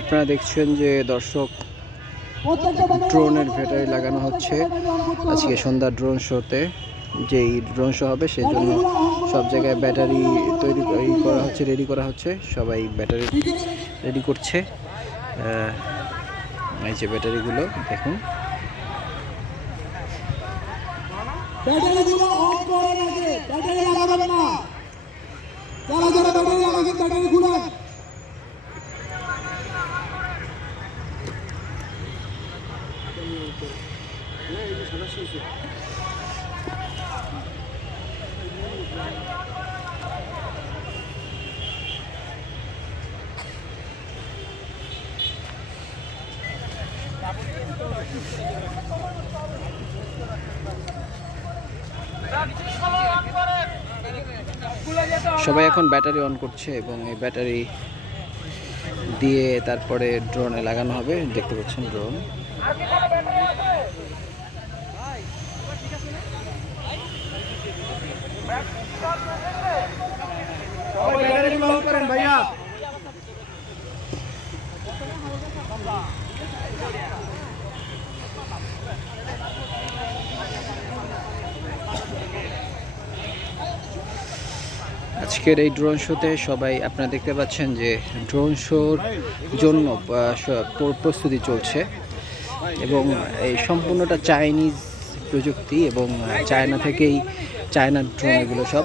আপনারা দেখছেন যে দর্শক, ড্রোনের ব্যাটারি লাগানো হচ্ছে। আজকে সন্ধ্যা ড্রোন শোতে যেই ড্রোন শো হবে, সেই জন্য সব জায়গায় ব্যাটারি তৈরি করা হচ্ছে, রেডি করা হচ্ছে। সবাই ব্যাটারি রেডি করছে। এই যে ব্যাটারিগুলো, দেখুন। ব্যাটারিগুলো ব্যাটারি লাগাবেন না। যারা যারা ব্যাটারি লাগাবেন, ব্যাটারি খুলেন। সবাই এখন ব্যাটারি অন করছে এবং এই ব্যাটারি দিয়ে তারপরে ড্রোনে লাগানো হবে। দেখতে পাচ্ছেন ড্রোন ব্যাটারিগুলো অন করেন ভাইয়া আজকের এই ড্রোন শোতে সবাই আপনারা দেখতে পাচ্ছেন যে ড্রোন শোর জন্য প্রস্তুতি চলছে এবং এই সম্পূর্ণটা চাইনিজ প্রযুক্তি এবং চায়না থেকেই চায়নার ড্রোন এগুলো সব।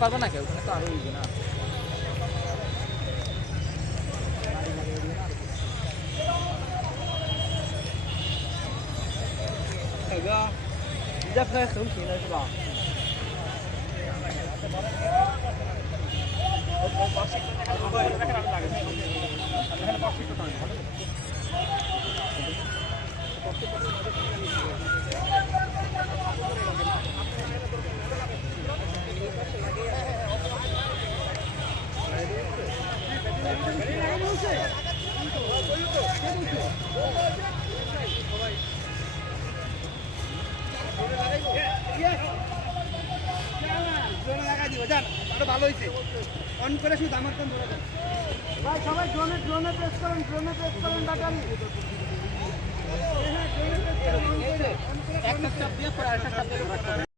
পারবো না কেউ ওখানে তো আরো ইয়ে না哪个？你在拍横屏的是吧 ？ভালো হয়েছে অন করে শুধু আমার কোন ভাই সবাই ড্রোনে ড্রোনে প্রেস করেন ড্রোনে প্রেস করেন ব্যাটারি একটা চাপ দিয়ে পরে আরেকটা চাপ দিয়ে